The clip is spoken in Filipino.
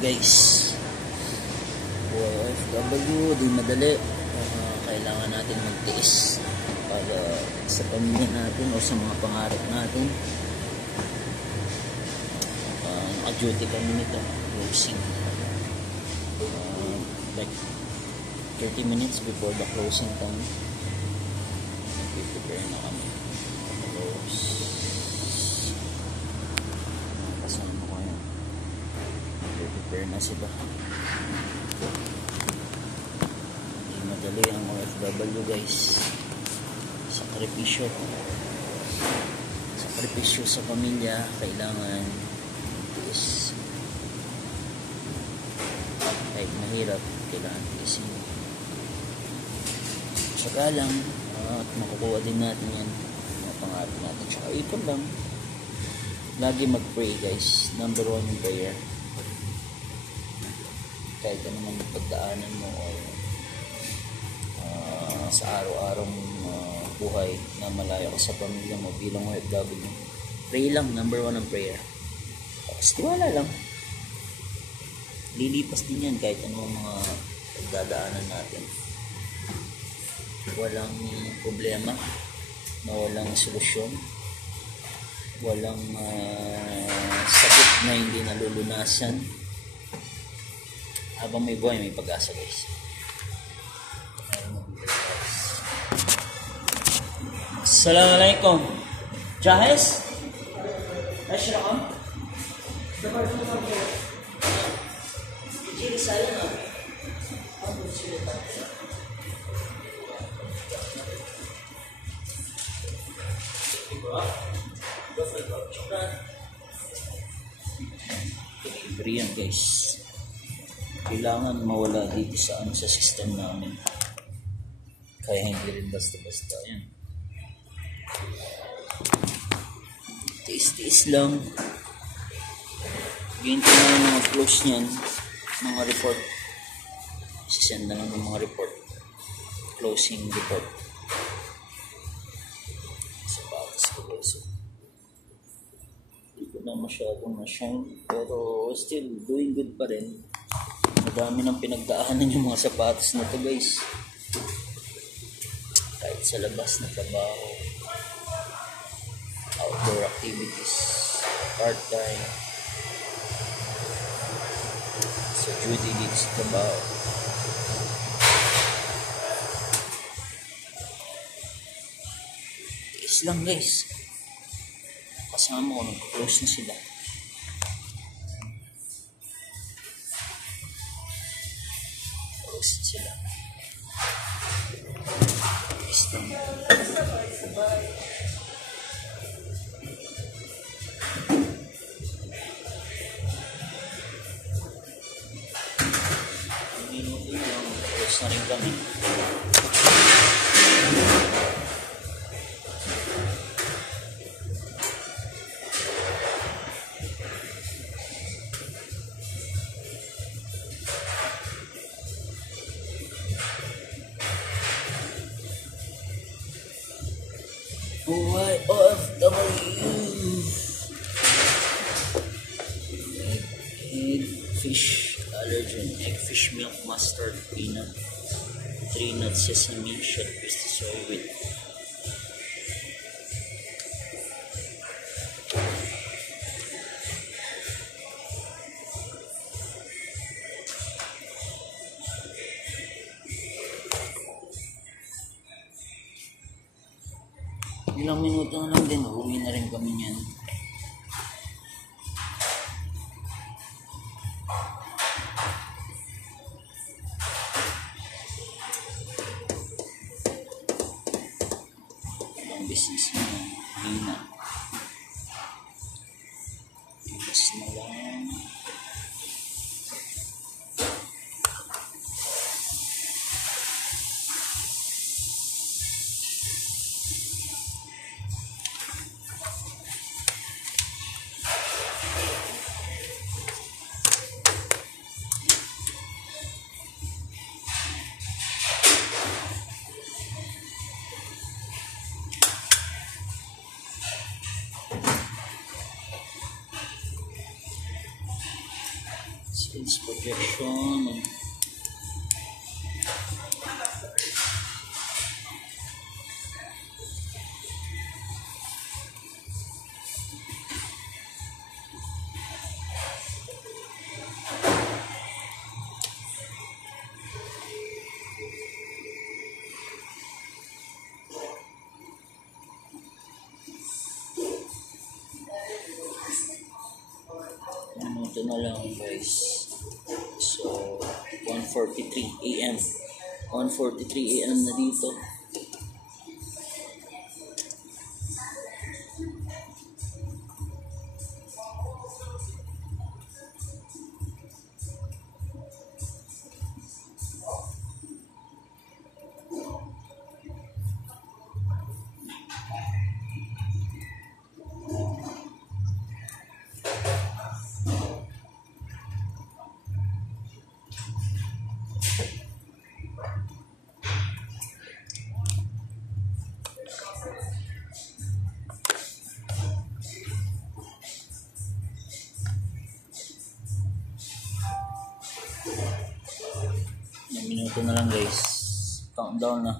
guys. OFW, di madali. Kailangan natin magtiis para sa pamilya natin o sa mga pangarap natin. Naka-duty kami nito, closing. Like 30 minutes before the closing time. Prepare na kami. Kasama ko yan. Prepare na sila. Hindi madali ang OFW guys. Sakripisyo sa pamilya. Kailangan tiis. Kahit mahirap, kailangan tiisin. Saka lang at makukuha din natin yan, mga pangarap natin. Tsaka ipon lang, lagi mag-pray guys. Number 1 yung prayer. Kahit ano man pagdaanan mo o sa araw-arong buhay na malayo ka sa pamilya mo bilang OFW, pray lang. Number 1 ang prayer. Tapos tiwala lang, lilipas din yan kahit ano mga pagdadaanan natin. Walang problema na walang solusyon, walang sakit na hindi nalulunasan. Habang may buhay, may pag-asa guys. Assalamualaikum. Jahes? Ashrakam? Jadi saya nak apa cerita? Libre yan guys. Kailangan mawala dito sa system namin. Kaya hindi rin basta-basta yan. Tiis-tiis lang. Ginto na yung mga close niyan, mga report. Sisend na lang ng mga report. Closing report. Sapatos ko guys. Hindi ko na masyadong na-shine, pero still doing good pa rin. Madami ng pinagdaanan yung mga sapatos na to guys. Kahit sa labas na trabaho, outdoor activities, part-time, sa duty dito sa trabaho. Tiis lang guys. Kasama ko, nag-close na sila. Close na sila. Tiis lang. Minuto lang, close na rin kami. Why OFW? Egg fish allergen, egg fish milk, mustard, peanut, 3 nuts, sesame, shellfish, soy with ilang minuto na lang din, uwi na rin kami niyan. Ang business mo, hindi na. Iwas na lang. This projection. Ito na lang guys. So 1:43 AM 1:43 AM na dito. Minuto na lang guys. Countdown na.